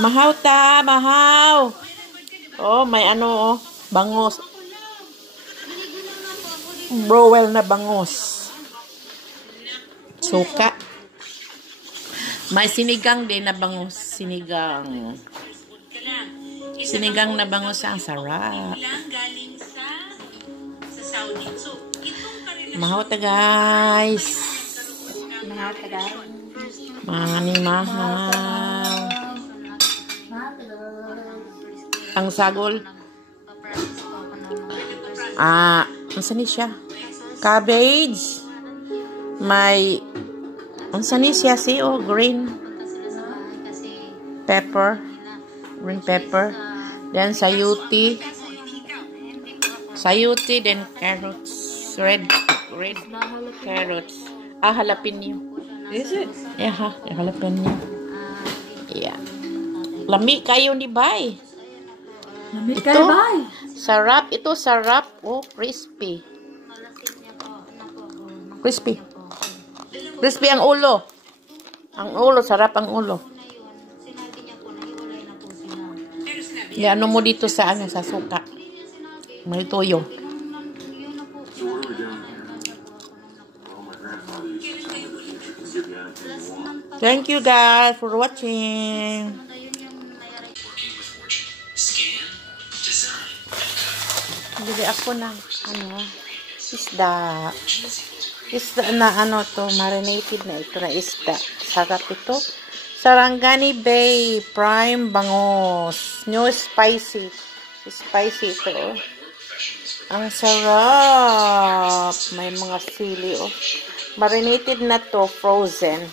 Mahaw ta, mahaw. Oh, may ano, oh, bangos. Browell na bangos. Suka. May sinigang din na bangos. Sinigang. Sinigang na bangos ang sarap. Mahaw ta, guys. Mahaw ta, guys. Mani mahaw. Ang sagol. Unsa ni siya? Cabbage. May unsa ni siya green pepper. Green pepper. Then sayuti. Sayuti, then carrots. Red carrots. Jalapeno. Is it? Yeah, jalapeno. Yeah. Lami kayo ni bay. Lamig kayo, bay. Sarap. Ito sarap. Oh, crispy. Crispy. Crispy ang ulo. Ang ulo, sarap ang ulo. Ano mo dito sa sa suka. May toyo. Thank you guys for watching. Bili ako ng isda. Isda na to, marinated na ito na isda. Sarap ito. Sarangani Bay Prime Bangos. New spicy. Spicy ito, oh. Ang sarap. May mga sili, oh. Marinated na to, frozen.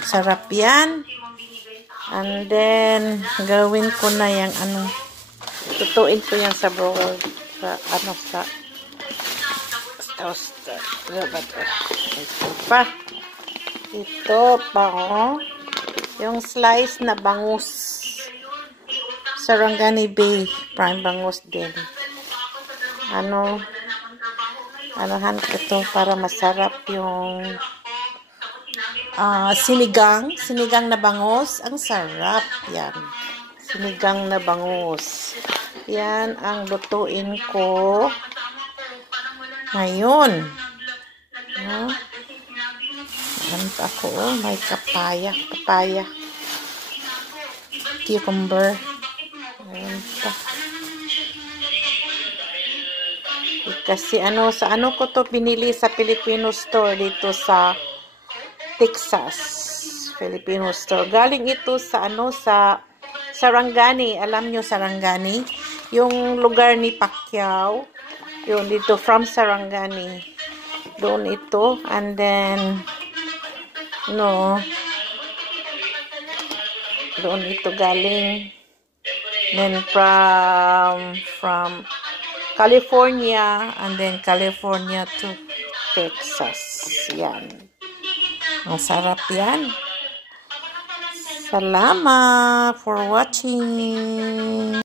Sarap yan. And then, gawin ko na yung tutuin ko yan sa broil. Sa toaster. Ito pa. Ito pa, oh. Yung slice na bangus. Sarangani Bay Prime Bangus din. Anuhan ko ito para masarap yung sinigang na bangus. Ang sarap yan. Sinigang na bangus. Yan ang lutuin ko ngayon. Ako, may papaya. Cucumber. Ayan pa. Kasi sa ko to pinili sa Filipino store dito sa Texas. Filipino store. Galing ito sa sa Sarangani. Alam nyo Sarangani? Yung lugar ni Pacquiao. Yun dito from Sarangani. Doon ito. And then doon ito galing. Then from California, and then California to Texas. Yan. Ang sarap yan. Salamat for watching.